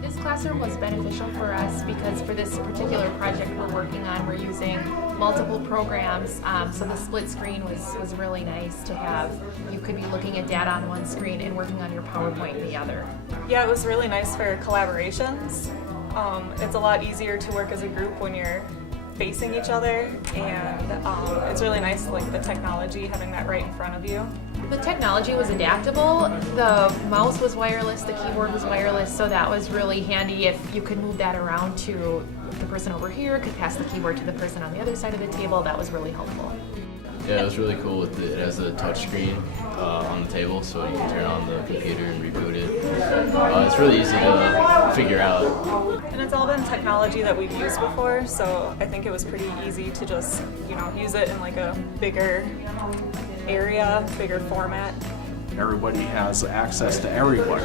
This classroom was beneficial for us because for this particular project we're working on, we're using multiple programs. So the split screen was really nice to have. You could be looking at data on one screen and working on your PowerPoint in the other. Yeah, it was really nice for collaborations. It's a lot easier to work as a group when you're facing each other, and it's really nice, like the technology, having that right in front of you. The technology was adaptable. The mouse was wireless, the keyboard was wireless, so that was really handy if you could move that around to the person over here, could pass the keyboard to the person on the other side of the table. That was really helpful. Yeah, it was really cool. It has a touch screen on the table, so you can turn on the computer and reboot it. It's really easy to figure out. And it's all been technology that we've used before, so I think it was pretty easy to just, use it in like a bigger area, bigger format. Everybody has access to everybody,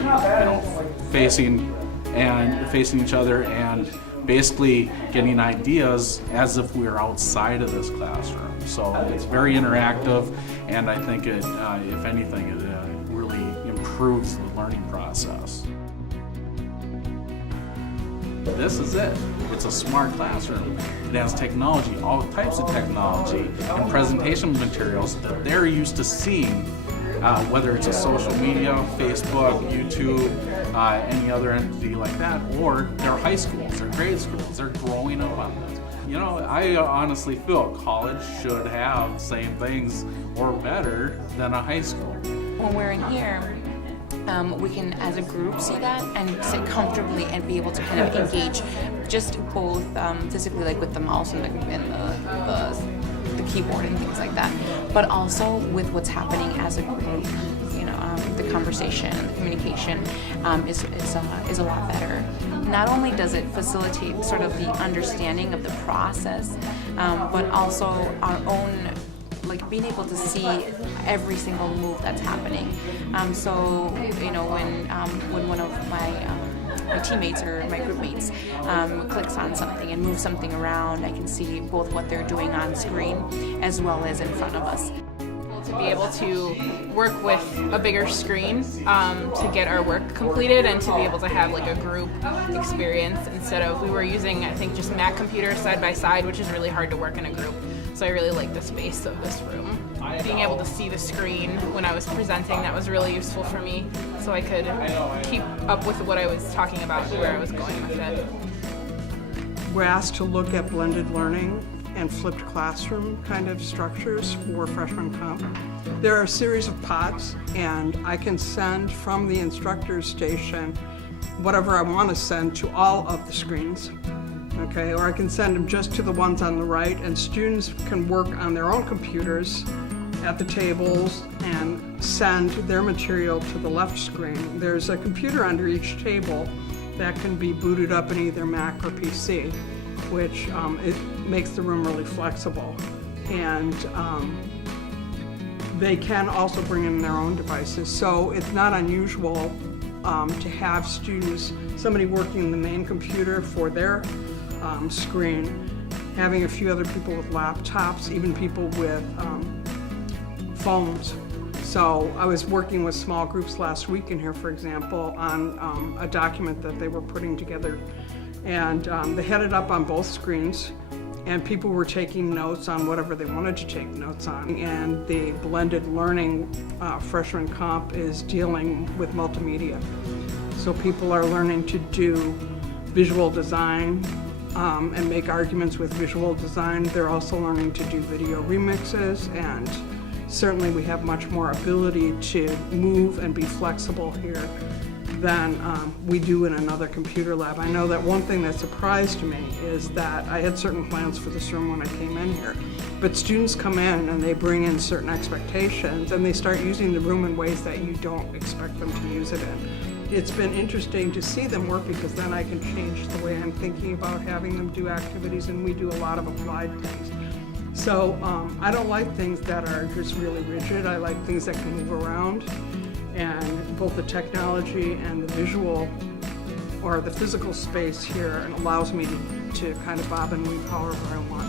facing each other and basically getting ideas as if we were outside of this classroom. So it's very interactive, and I think it, if anything, it really improves the learning process. This is it. It's a smart classroom. It has technology, all types of technology, and presentation materials that they're used to seeing, whether it's a social media, Facebook, YouTube, any other entity like that, or their high schools, their grade schools. They're growing up on this. I honestly feel college should have the same things or better than a high school. When we're in here, we can, as a group, see that and sit comfortably and be able to kind of engage just both physically, like with the mouse and the keyboard and things like that, but also with what's happening as a group. The conversation and the communication is a lot better. Not only does it facilitate sort of the understanding of the process, but also our own, being able to see every single move that's happening. So when one of my teammates or my group mates clicks on something and moves something around, I can see both what they're doing on screen as well as in front of us. To be able to work with a bigger screen to get our work completed, and to be able to have like a group experience instead of, we were using, I think, just Mac computers side by side, which is really hard to work in a group. So I really like the space of this room. Being able to see the screen when I was presenting, that was really useful for me, so I could keep up with what I was talking about and where I was going with it. We're asked to look at blended learning and flipped classroom kind of structures for freshman comp. There are a series of pods, and I can send from the instructor's station whatever I want to send to all of the screens. Okay, or I can send them just to the ones on the right, and students can work on their own computers at the tables and send their material to the left screen. There's a computer under each table that can be booted up in either Mac or PC, which it makes the room really flexible. And they can also bring in their own devices. So it's not unusual to have students, somebody working the main computer for their screen, having a few other people with laptops, even people with phones. So I was working with small groups last week in here, for example, on a document that they were putting together. And they had it up on both screens, and people were taking notes on whatever they wanted to take notes on. And the blended learning freshman comp is dealing with multimedia. So people are learning to do visual design and make arguments with visual design. They're also learning to do video remixes, and certainly we have much more ability to move and be flexible here than we do in another computer lab. I know that one thing that surprised me is that I had certain plans for this room when I came in here, but students come in and they bring in certain expectations, and they start using the room in ways that you don't expect them to use it in. It's been interesting to see them work, because then I can change the way I'm thinking about having them do activities, and we do a lot of applied things. So I don't like things that are just really rigid. I like things that can move around. And both the technology and the visual, or the physical space here, allows me to kind of bob and weave however I want.